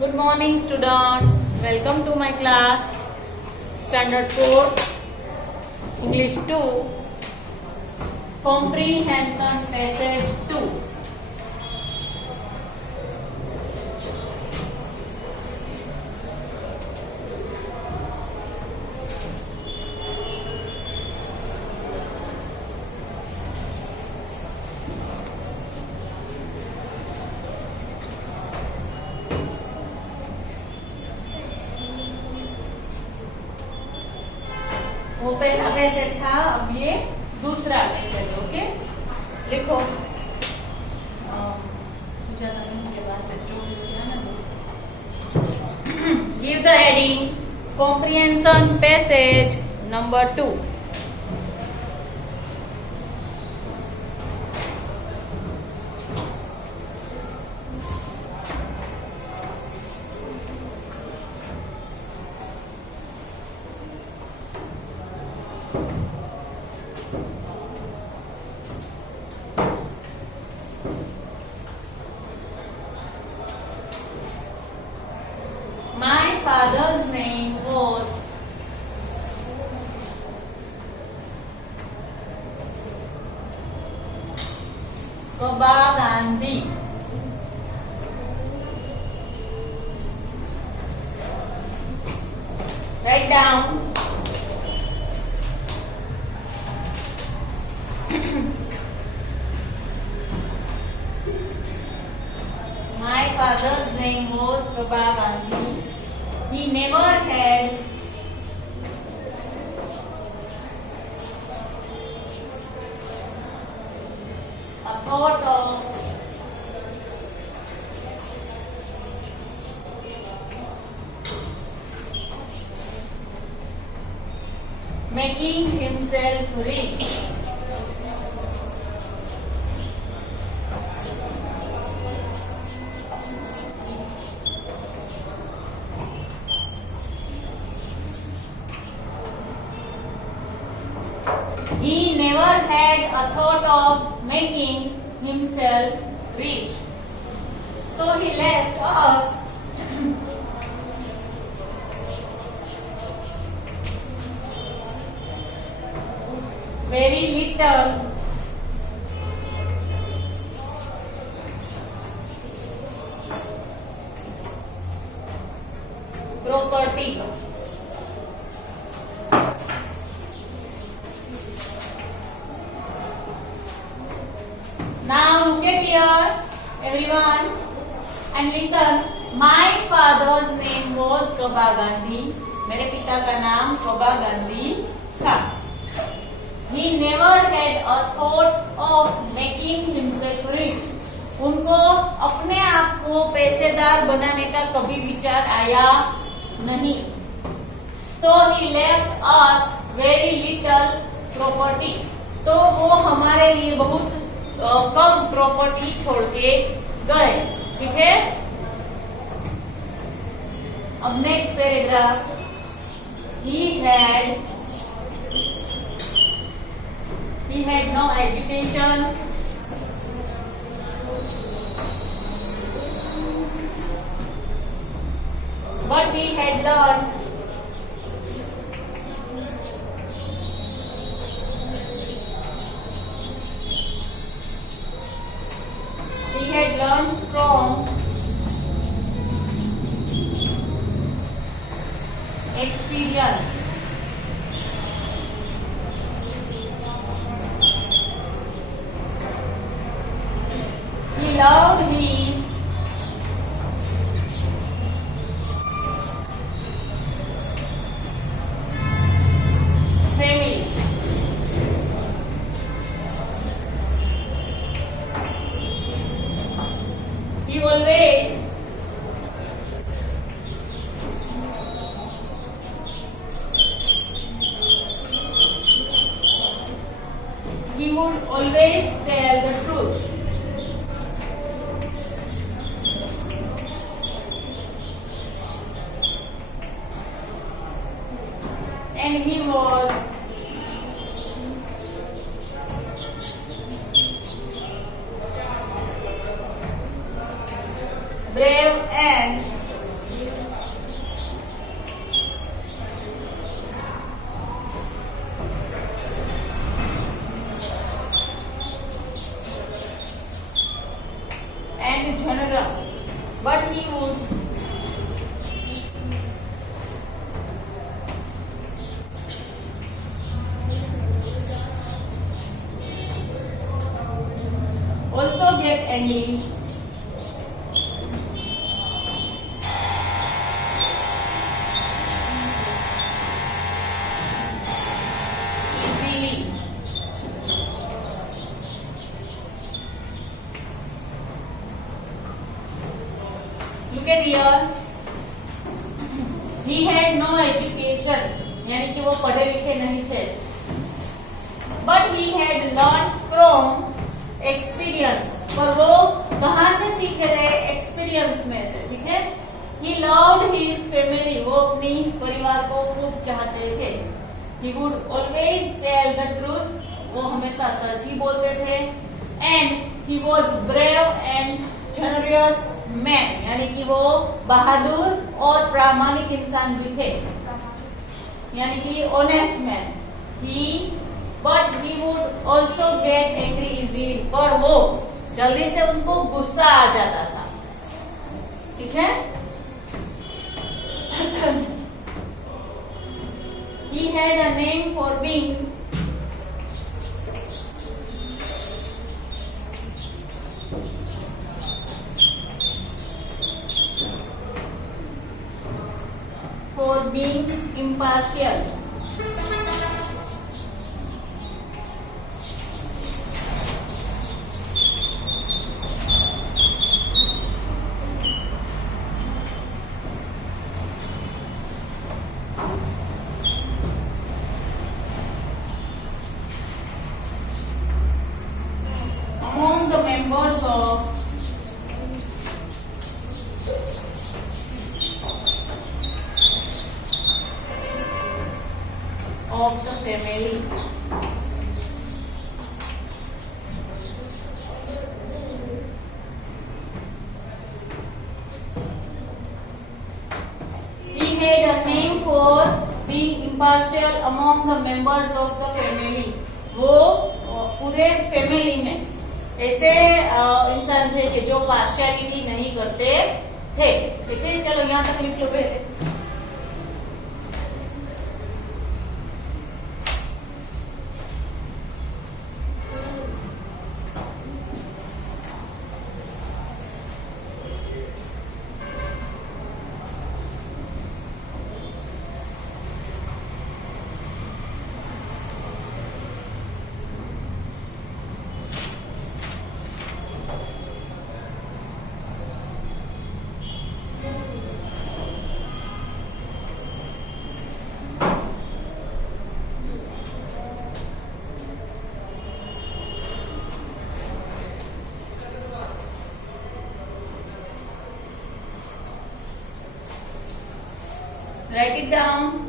Good morning, students. Welcome to my class. Standard 4, English 2, Comprehension Passage 2. वो पहला passage था, अब ये दूसरा पैसेज. ओके, लिखो. सुजाता मैम के पास से जो लिखा ना, give the heading comprehension passage number 2. My father's name was Baba Gandhi. Write down. My father's name was Baba Gandhi. He never had a thought of making himself rich. He never had a thought of making himself rich. So he left us very little property. Now look at here, everyone, and listen. My father's name was Baba Gandhi. मेरे पिता का नाम Baba Gandhi था. He never had a thought of making himself rich. उनको अपने आप को पैसेदार बनाने का कभी विचार आया नहीं. So he left us very little property. तो वो हमारे लिए बहुत कम प्रॉपर्टी छोड़ के गए. ठीक है. अब next paragraph. He had no education, but he had learned from experience. He loved his family. He would always tell the truth. And he was brave and and generous, but he would also get angry easily. Look at here. He had no education, यानी कि वो पढ़े लिखे नहीं थे. But he had learned from experience. और वो कहाँ से सीखे थे? Experience में से, ठीक है? He loved his family. वो अपनी परिवार को खूब चाहते थे. He would always tell the truth. वो हमेशा सच ही बोलते थे. And he was brave and generous man. यानी कि वो बहादुर और प्रामाणिक इंसान भी थे. यानी कि honest man. But he would also get angry easily. और वो जल्दी से उनको गुस्सा आ जाता था. ठीक है? He had a name for being impartial. Among the members of the family, he had a name for being impartial among the members of the family. वो पूरे फैमिली में ऐसे इंसान थे कि जो पार्शियलिटी नहीं करते थे. ठीक है, चलो यहाँ तक लिख लो पहले. Write it down.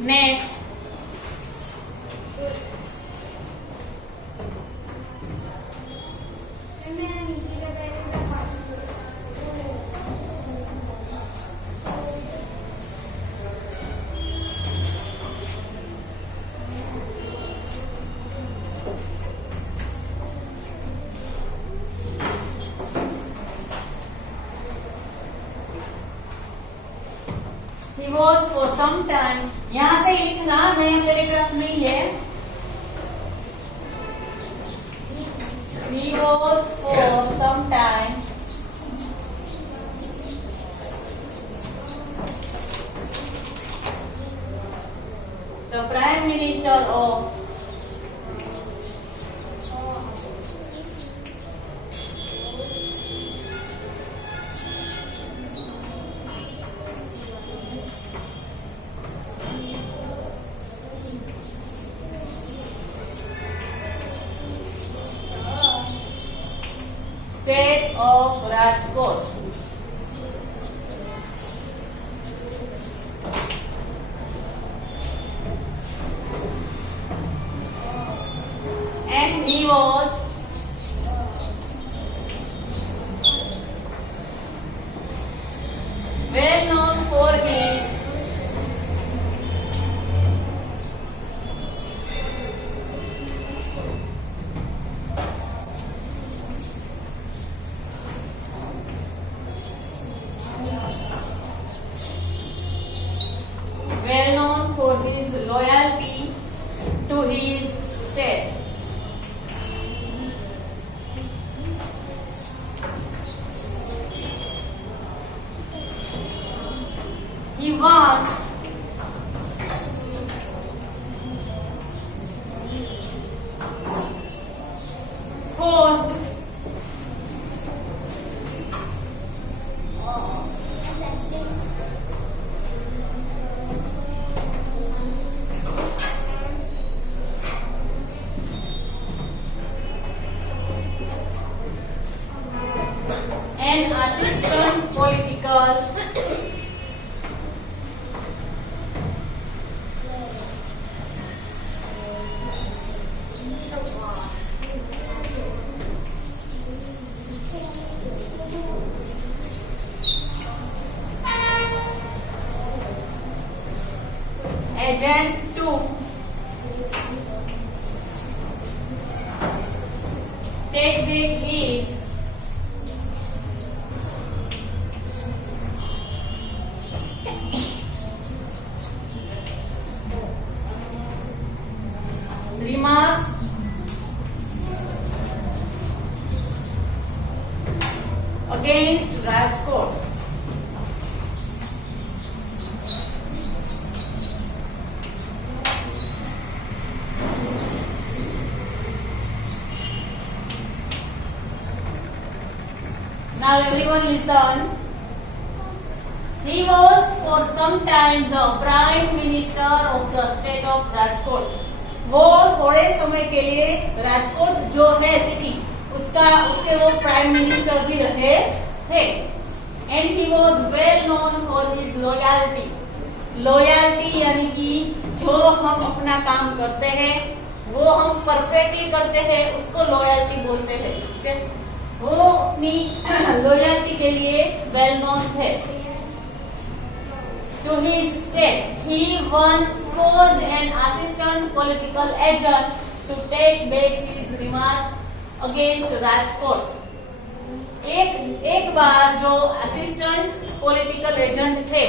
Next, he was for some time. यहाँ से लिखना, नया पैराग्राफ नहीं है. He was for some time the the Prime Minister of State of Rajkot. And he was well known for his loyalty to his state. He once forced an assistant political agent to take back his remarks against Rajkot. Now everyone listen. He was for some time the Prime Minister of the state of Rajkot. वो थोड़े समय के लिए राजकोट जो है city उसके वो prime minister भी रहे थे. And he was well known for his loyalty. Loyalty यानी कि जो हम अपना काम करते हैं वो हम परफेक्टली करते हैं उसको लॉयल्टी बोलते हैं. ठीक है, वो अपनी लॉयल्टी के लिए वेल नोन थे. To his state, he once forced an assistant political agent to take back his remark against Rajkot. एक बार जो असिस्टेंट पॉलिटिकल एजेंट थे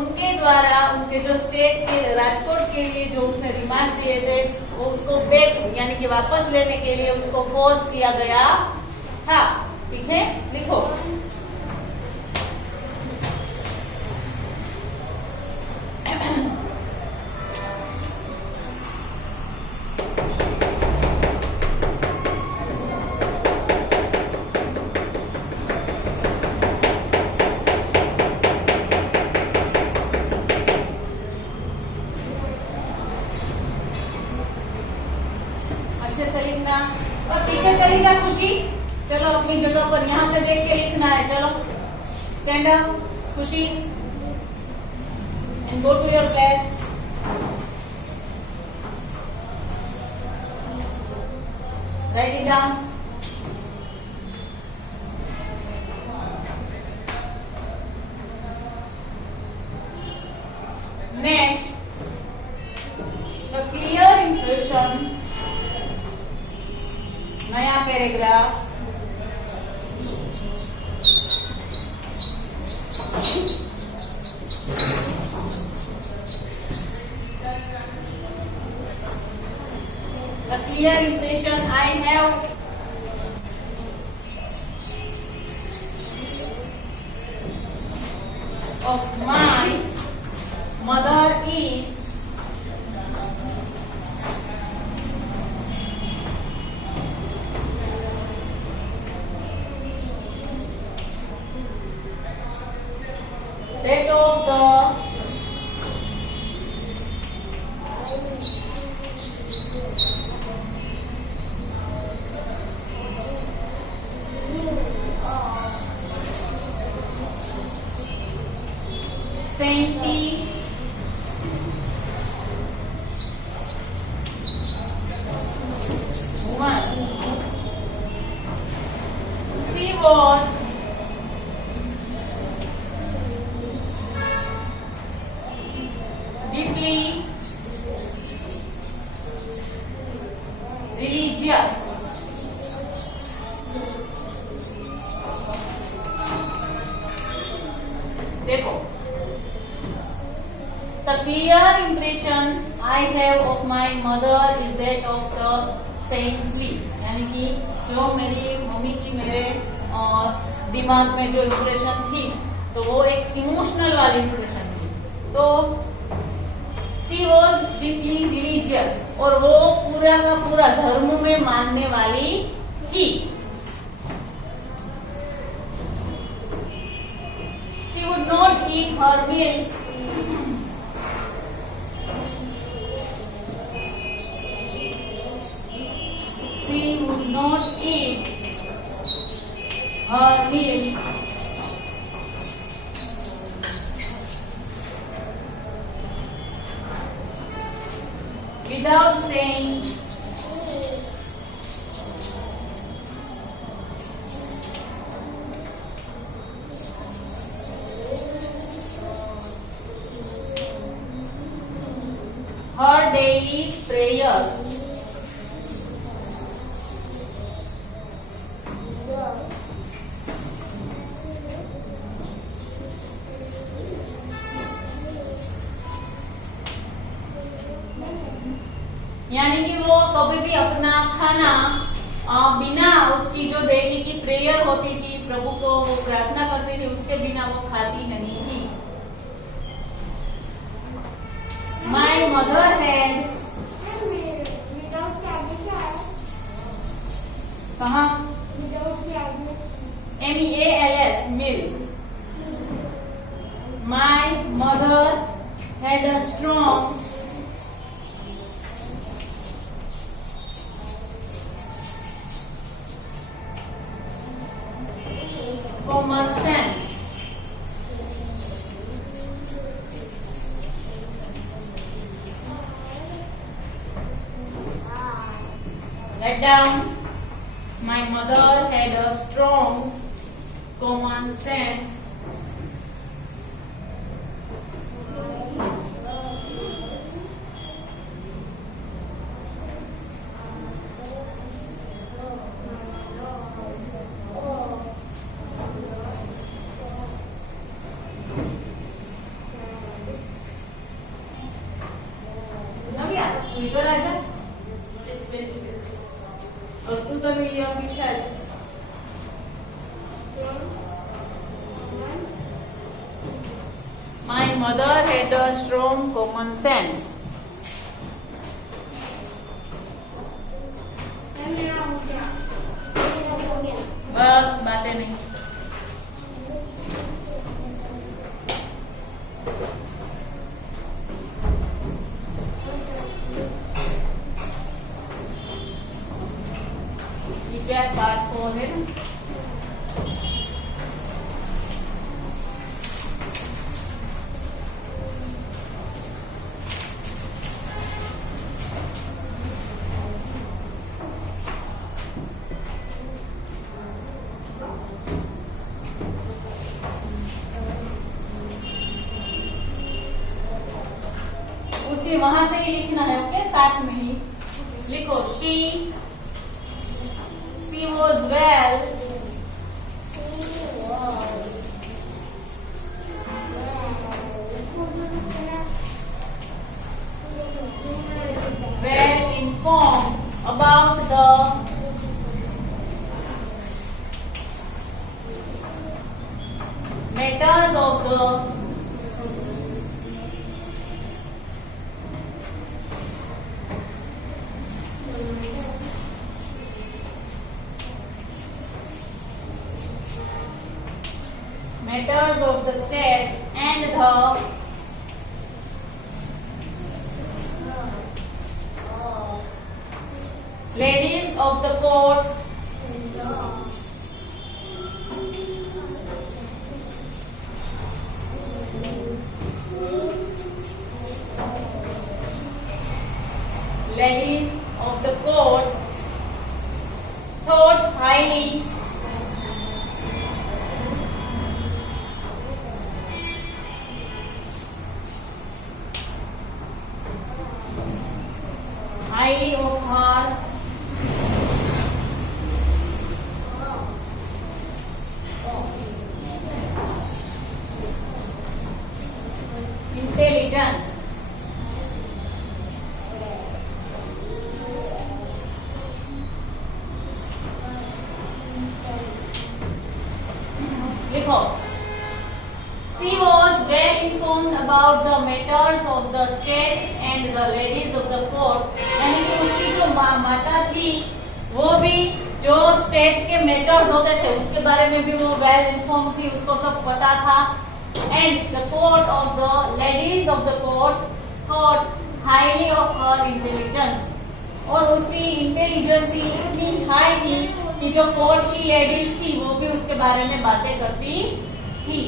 उनके द्वारा उनके जो स्टेट के राजकोट के लिए जो उसने रिमार्क दिए थे वो उसको बैक यानी कि वापस लेने के लिए उसको फोर्स किया गया था. ठीक है, लिखो. अच्छे से लिखना और पीछे चली जा खुशी. चलो अपनी जगह पर यहाँ से देख के लिखना है. चलो स्टैंड अप खुशी and go to your place. Write it down. Next, the clear impression. नया paragraph. The clear impression I have of my mother is religious. देखो, the clear impression I have of my mother is that of the saintly. यानी कि जो मेरी mummy की मेरे दिमाग में जो इम्प्रेशन थी, तो वो एक इमोशनल वाली इम्प्रेशन थी. तो शी वॉज डीपली रिलीजियस, और वो पूरा का पूरा धर्म में मानने वाली थी. She would not eat her meals. She would not eat her meals without saying her daily prayers. यानी कि वो कभी भी अपना खाना बिना उसकी जो डेली की प्रेयर होती थी, प्रभु को वो प्रार्थना करती थी, उसके बिना वो खाती नहीं थी. माई मदर हैड, कहा MEALS meals. My mother had a strong common sense. Write down. My mother had a strong common sense. इधर आ जा, इस बेंच पे, और तू तो ये पीछे आ जा. My mother had a strong common sense. बस बातें नहीं. क्या पार्ट 4 है ना. उसी वहां से ही लिखना है. ओके, साथ में ही लिखो. She was well informed about the matters of the state and the ladies of the court thought highly of her the ladies of the court, यानी कि उसकी जो माता थी वो भी जो स्टेट के मैटर्स होते थे उसके बारे में भी वो वेल इन्फॉर्म थी, उसको सब पता था. And the court of the ladies of the court thought highly of her intelligence, और उसकी इंटेलिजेंस इतनी हाई थी कि जो कोर्ट की लेडीज थी वो भी उसके बारे में बातें करती थी.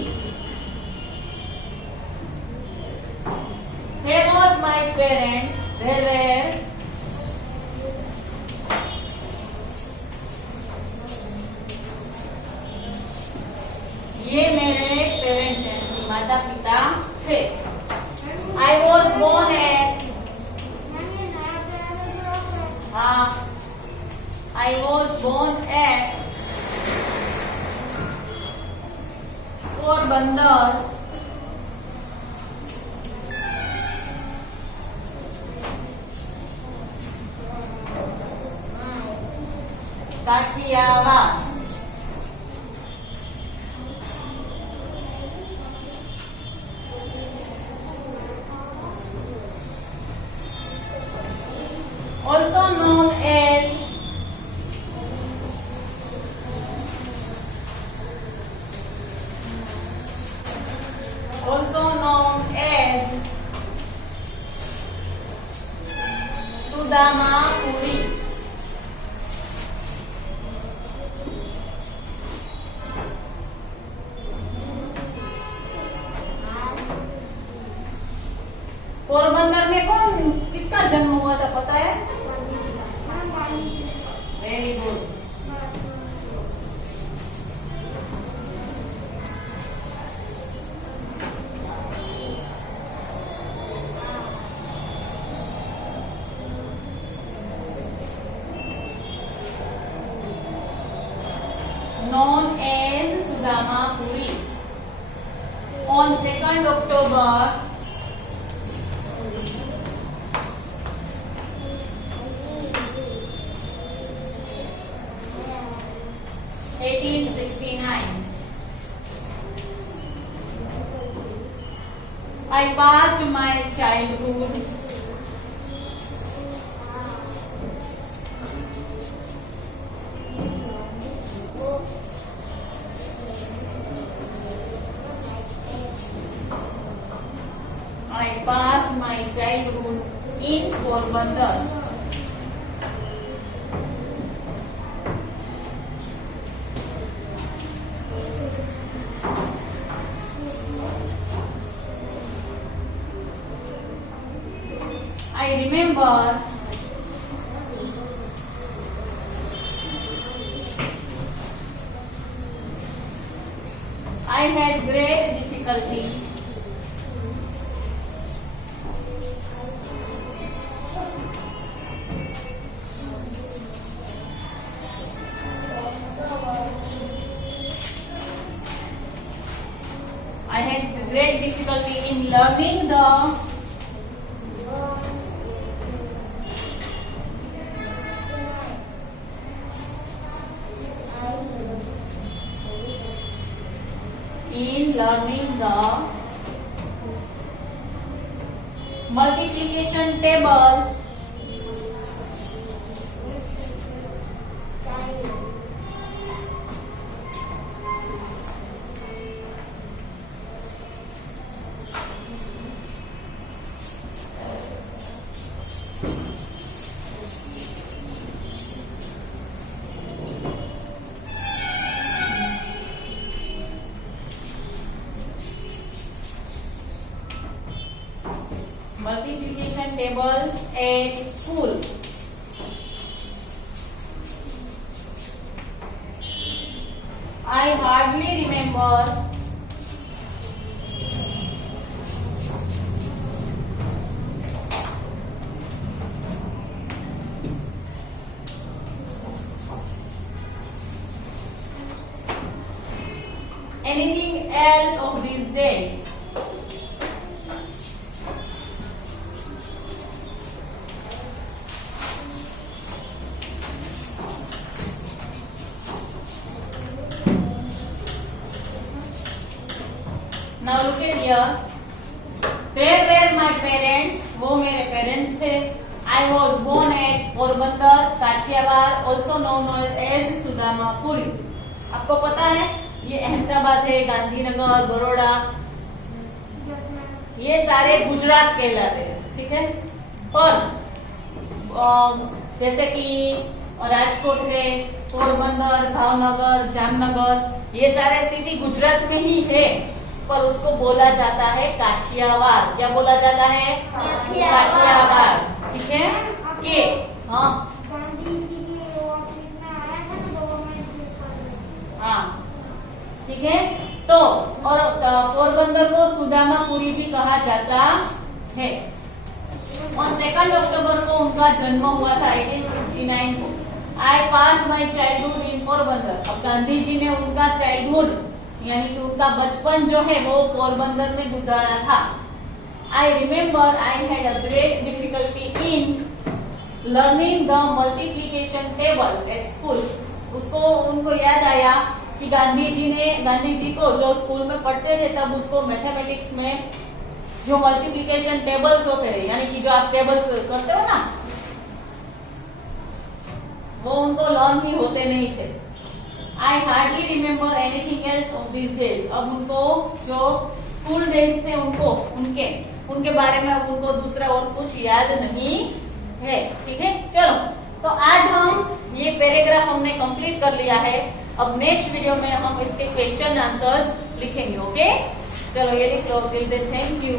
Here was my parents. There were ये मेरे पेरेंट्स हैं, माता पिता थे. I was born at I was born at Porbandar, Kathiawar. Also known as Sudamapuri. Porbandar में कौन किसका जन्म हुआ था पता है? Very good. Known as Sudamapuri. On 2nd October 1869, I passed my childhood in Porbandar. I remember I had great difficulty in learning the multiplication tables at school. I hardly remember anything else of these days. Now look at here. Where were my parents? वो मेरे parents I was born at Porbandar Kathiawar, also known as Sudamapuri. आपको पता है ये अहमदाबाद है, गांधीनगर, बड़ौदा, ये सारे गुजरात कहलाते हैं, ठीक है। पर जैसे कि राजकोट है, पोरबंदर, भावनगर, जामनगर, ये सारे सिटी गुजरात में ही है, पर उसको बोला जाता है काठियावाड़। क्या बोला जाता है? काठियावाड़, ठीक है। के हाँ हाँ, ठीक है। तो और पोरबंदर को सुदामापुरी भी कहा जाता है। और 2 अक्टूबर को उनका जन्म हुआ था 1869 को। I passed my childhood in Porbandar. अब गांधी जी ने उनका चाइल्डहुड यानी कि उनका बचपन जो है वो पोरबंदर में गुजारा था। I remember I had a great difficulty in learning the multiplication tables at school। उसको उनको याद आया कि गांधी जी को जो स्कूल में पढ़ते थे तब उसको मैथमेटिक्स में जो मल्टीप्लिकेशन टेबल्स होते हैं, यानी कि जो आप टेबल्स करते हो ना, वो उनको लर्न ही होते नहीं थे। I hardly remember anything else of these days। अब उनको जो स्कूल डेज थे उनके बारे में अब उनको दूसरा और कुछ याद नहीं है, ठीक है। चलो, तो आज हम ये पैराग्राफ हमने कंप्लीट कर लिया है। अब नेक्स्ट वीडियो में हम इसके क्वेश्चन आंसर्स लिखेंगे, ओके। चलो ये लिख लो। Till then thank you.